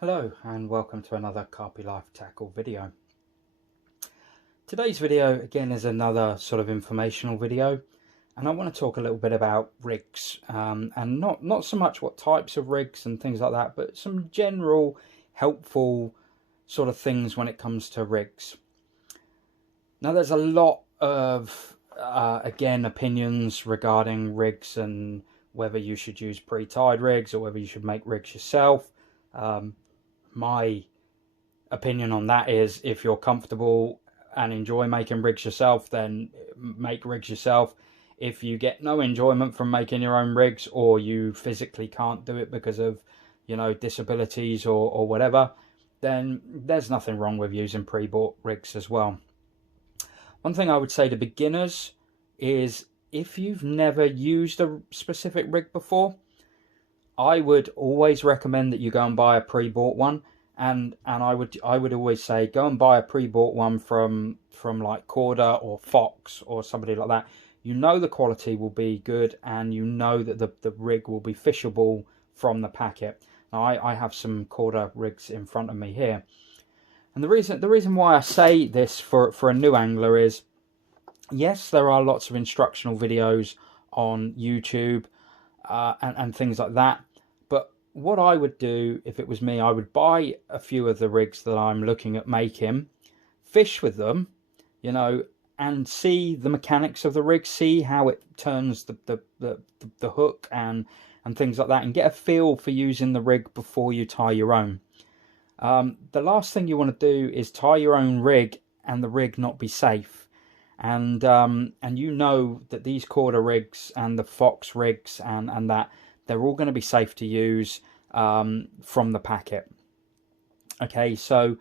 Hello and welcome to another Carpi Life Tackle video. Today's video again is another sort of informational video, and I want to talk a little bit about rigs and not so much what types of rigs and things like that, but some general helpful sort of things when it comes to rigs. Now there's a lot of again opinions regarding rigs and whether you should use pre-tied rigs or whether you should make rigs yourself. My opinion on that is, if you're comfortable and enjoy making rigs yourself, then make rigs yourself. If you get no enjoyment from making your own rigs, or you physically can't do it because of, disabilities or whatever, then there's nothing wrong with using pre-bought rigs as well. One thing I would say to beginners is, if you've never used a specific rig before, I would always recommend that you go and buy a pre-bought one, and I would always say go and buy a pre-bought one from like Korda or Fox or somebody like that. You know the quality will be good, and you know that the rig will be fishable from the packet. Now I have some Korda rigs in front of me here, and the reason why I say this for a new angler is, yes, there are lots of instructional videos on YouTube and things like that. But what I would do if it was me, I would buy a few of the rigs that I'm looking at making, fish with them, and see the mechanics of the rig, see how it turns the hook and things like that, and get a feel for using the rig before you tie your own. The last thing you want to do is tie your own rig and the rig not be safe. And you know that these Korda rigs and the Fox rigs and that, they're all going to be safe to use from the packet. Okay, so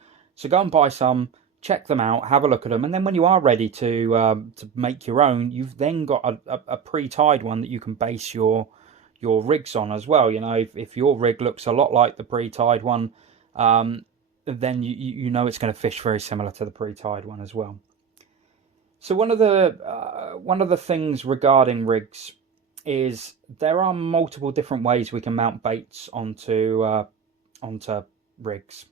go and buy some, check them out, have a look at them, and then when you are ready to make your own, you've then got a pre-tied one that you can base your rigs on as well. If your rig looks a lot like the pre-tied one, then you know it's going to fish very similar to the pre-tied one as well. So one of the things regarding rigs is there are multiple different ways we can mount baits onto rigs.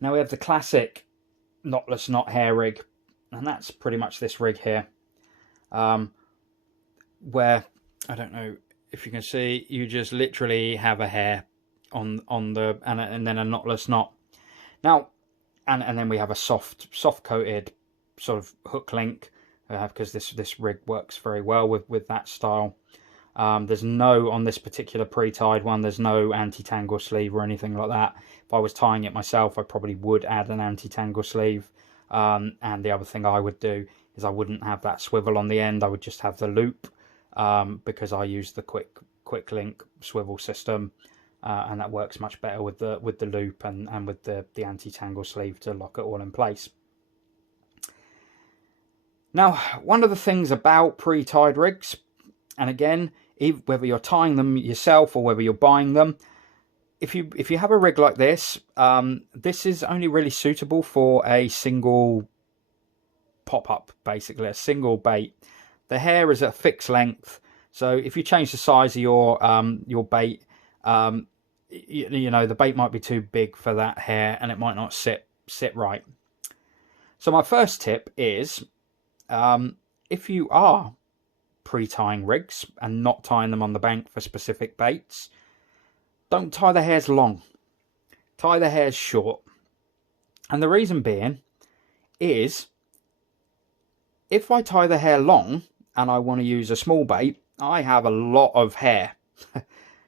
Now we have the classic knotless knot hair rig, and that's pretty much this rig here, where, I don't know if you can see, you just literally have a hair on the and then a knotless knot. Now and then we have a soft coated sort of hook link, because this rig works very well with that style. There's no, on this particular pre-tied one, there's no anti-tangle sleeve or anything like that. If I was tying it myself, I probably would add an anti-tangle sleeve. And the other thing I would do is I wouldn't have that swivel on the end. I would just have the loop, because I use the quick link swivel system, and that works much better with the loop and with the anti-tangle sleeve to lock it all in place. Now, one of the things about pre-tied rigs, and again, whether you're tying them yourself or whether you're buying them, if you have a rig like this, this is only really suitable for a single pop-up, basically, a single bait. The hair is at a fixed length, so if you change the size of your bait, the bait might be too big for that hair, and it might not sit right. So my first tip is, if you are pre-tying rigs and not tying them on the bank for specific baits, don't tie the hairs long. Tie the hairs short. And the reason being is, if I tie the hair long and I want to use a small bait, I have a lot of hair.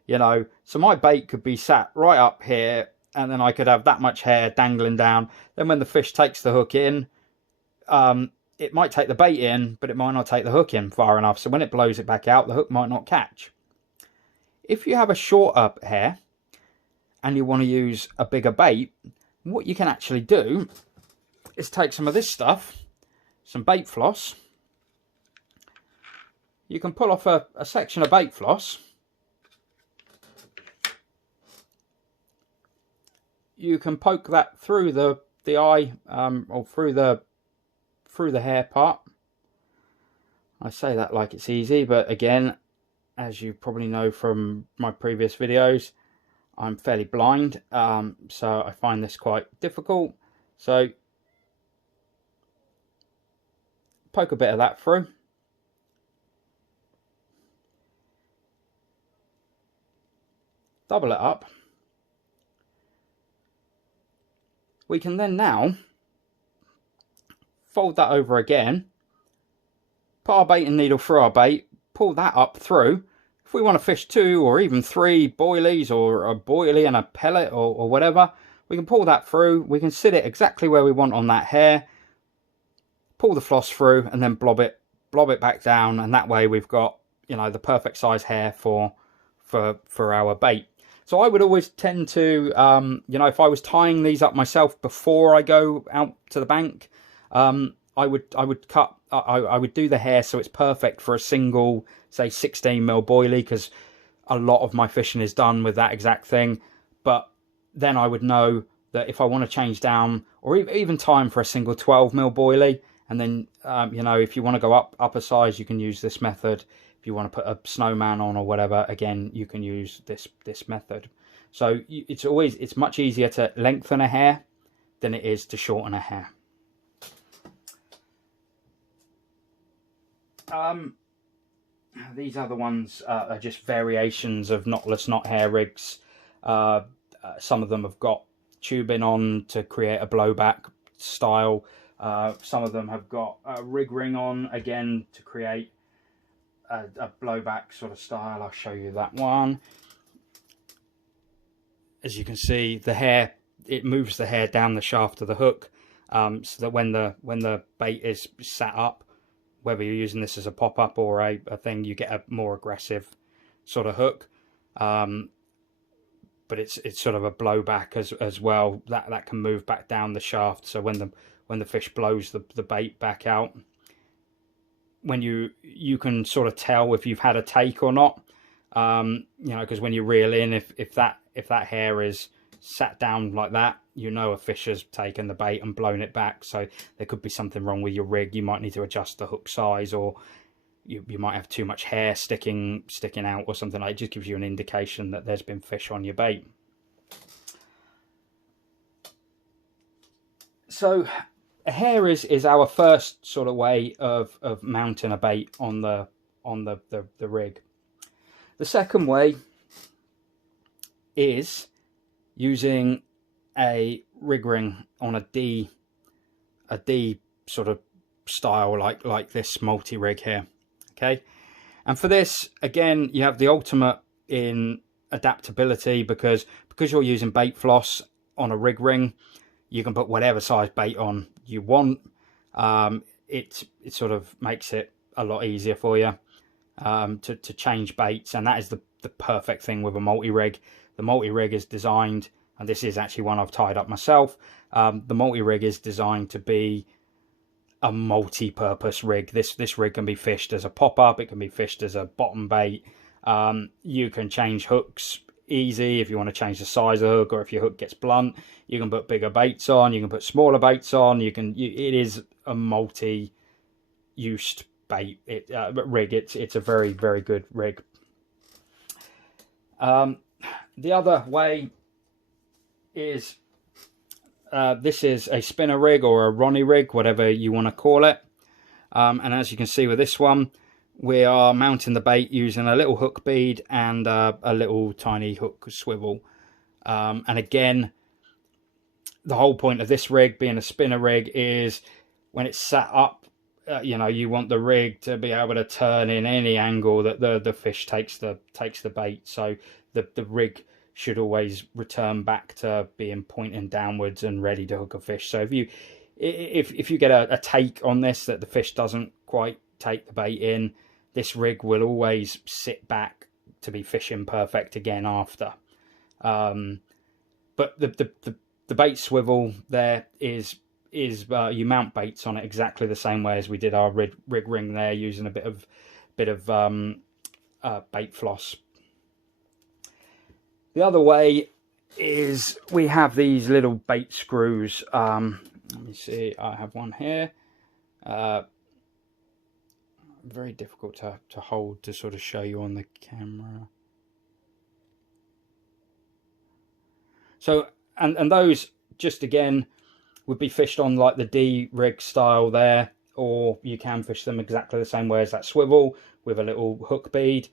So my bait could be sat right up here, and then I could have that much hair dangling down. Then when the fish takes the hook in, it might take the bait in, but it might not take the hook in far enough. So when it blows it back out, the hook might not catch. If you have a shorter hair and you want to use a bigger bait, what you can actually do is take some of this stuff, some bait floss. You can pull off a section of bait floss. You can poke that through the eye, or through the hair part. I say that like it's easy, but again, as you probably know from my previous videos, I'm fairly blind, so I find this quite difficult. So poke a bit of that through. Double it up. We can then now fold that over again, put our baiting needle through our bait, pull that up through. If we want to fish 2 or even 3 boilies, or a boilie and a pellet, or whatever, we can pull that through. We can sit it exactly where we want on that hair, pull the floss through, and then blob it back down, and that way we've got, you know, the perfect size hair for our bait. So I would always tend to, you know, if I was tying these up myself before I go out to the bank, I would do the hair so it's perfect for a single, say, 16mm boilie, because a lot of my fishing is done with that exact thing. But then I would know that if I want to change down, or even time for a single 12mm boilie, and then you know, if you want to go up a size, you can use this method. If you want to put a snowman on or whatever, again, you can use this method. So it's much easier to lengthen a hair than it is to shorten a hair. These other ones are just variations of knotless knot hair rigs. Some of them have got tubing on to create a blowback style. Some of them have got a rig ring on, again, to create a blowback sort of style. I'll show you that one. As you can see, the hair, it moves the hair down the shaft of the hook, so that when the bait is sat up, whether you're using this as a pop-up or a thing, you get a more aggressive sort of hook. But it's sort of a blowback as well, that can move back down the shaft. So when the fish blows the bait back out, when you can sort of tell if you've had a take or not, you know, because when you reel in, if that hair is sat down like that, you know a fish has taken the bait and blown it back. So there could be something wrong with your rig. You might need to adjust the hook size, or you might have too much hair sticking out or something. Like it just gives you an indication that there's been fish on your bait. So a hair is our first sort of way of mounting a bait on the rig. The second way is using a rig ring on a D sort of style, like this multi-rig here. Okay, and for this, again, you have the ultimate in adaptability, because you're using bait floss on a rig ring, you can put whatever size bait on you want. It sort of makes it a lot easier for you to change baits, and that is the perfect thing with a multi-rig. The multi-rig is designed, and this is actually one I've tied up myself, the multi-rig is designed to be a multi-purpose rig. This rig can be fished as a pop-up, it can be fished as a bottom bait. You can change hooks easy if you want to change the size of the hook, or if your hook gets blunt, you can put bigger baits on, you can put smaller baits on. It is a multi-used bait rig. It's a very, very good rig. The other way is this is a spinner rig or a Ronnie rig, whatever you want to call it. And as you can see with this one, we are mounting the bait using a little hook bead and a little tiny hook swivel. And again, the whole point of this rig being a spinner rig is when it's sat up, you know, you want the rig to be able to turn in any angle that the fish takes the bait. So the rig should always return back to being pointing downwards and ready to hook a fish. So if you get a take on this that the fish doesn't quite take the bait in, this rig will always sit back to be fishing perfect again after. But the bait swivel there is you mount baits on it exactly the same way as we did our rig ring there, using a bit of bait floss. The other way is we have these little bait screws. Let me see, I have one here. Very difficult to hold to sort of show you on the camera. So, and those just again would be fished on like the D rig style there, or you can fish them exactly the same way as that swivel with a little hook bead.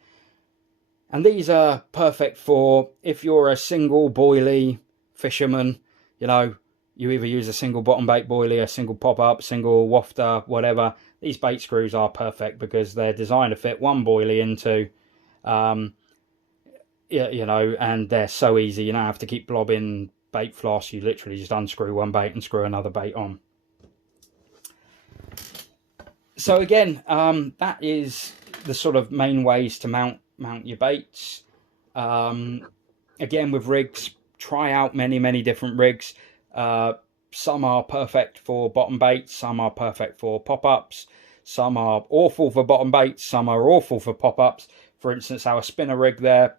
And these are perfect for if you're a single boilie fisherman, you know, you either use a single bottom bait boilie, a single pop-up, single wafter, whatever. These bait screws are perfect because they're designed to fit one boilie into, you know, and they're so easy. You don't have to keep blobbing bait floss. You literally just unscrew one bait and screw another bait on. So again, that is the sort of main ways to mount your baits. Again, with rigs, try out many different rigs. Some are perfect for bottom baits, some are perfect for pop-ups, some are awful for bottom baits, some are awful for pop-ups. For instance, our spinner rig there,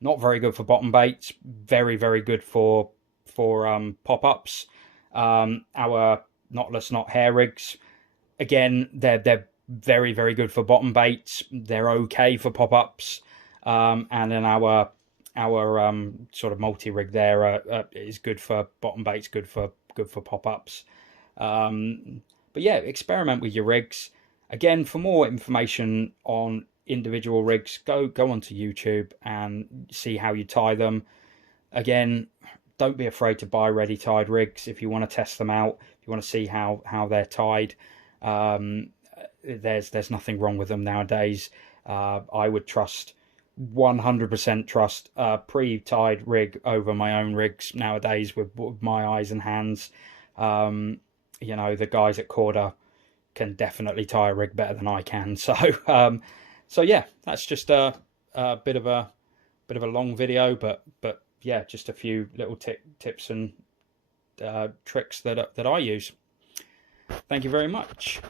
not very good for bottom baits, very good for pop-ups. Our knotless knot hair rigs, again, they're very good for bottom baits. They're okay for pop-ups. And then our sort of multi-rig there is good for bottom baits, good for pop-ups. But yeah, experiment with your rigs. Again, for more information on individual rigs, go onto YouTube and see how you tie them. Again, don't be afraid to buy ready tied rigs if you want to test them out, if you want to see how they're tied. There's nothing wrong with them nowadays. I would 100% trust a pre-tied rig over my own rigs nowadays with my eyes and hands. You know, the guys at Korda can definitely tie a rig better than I can. So so yeah, that's just a bit of a long video, but yeah, just a few little tips and tricks that I use. Thank you very much.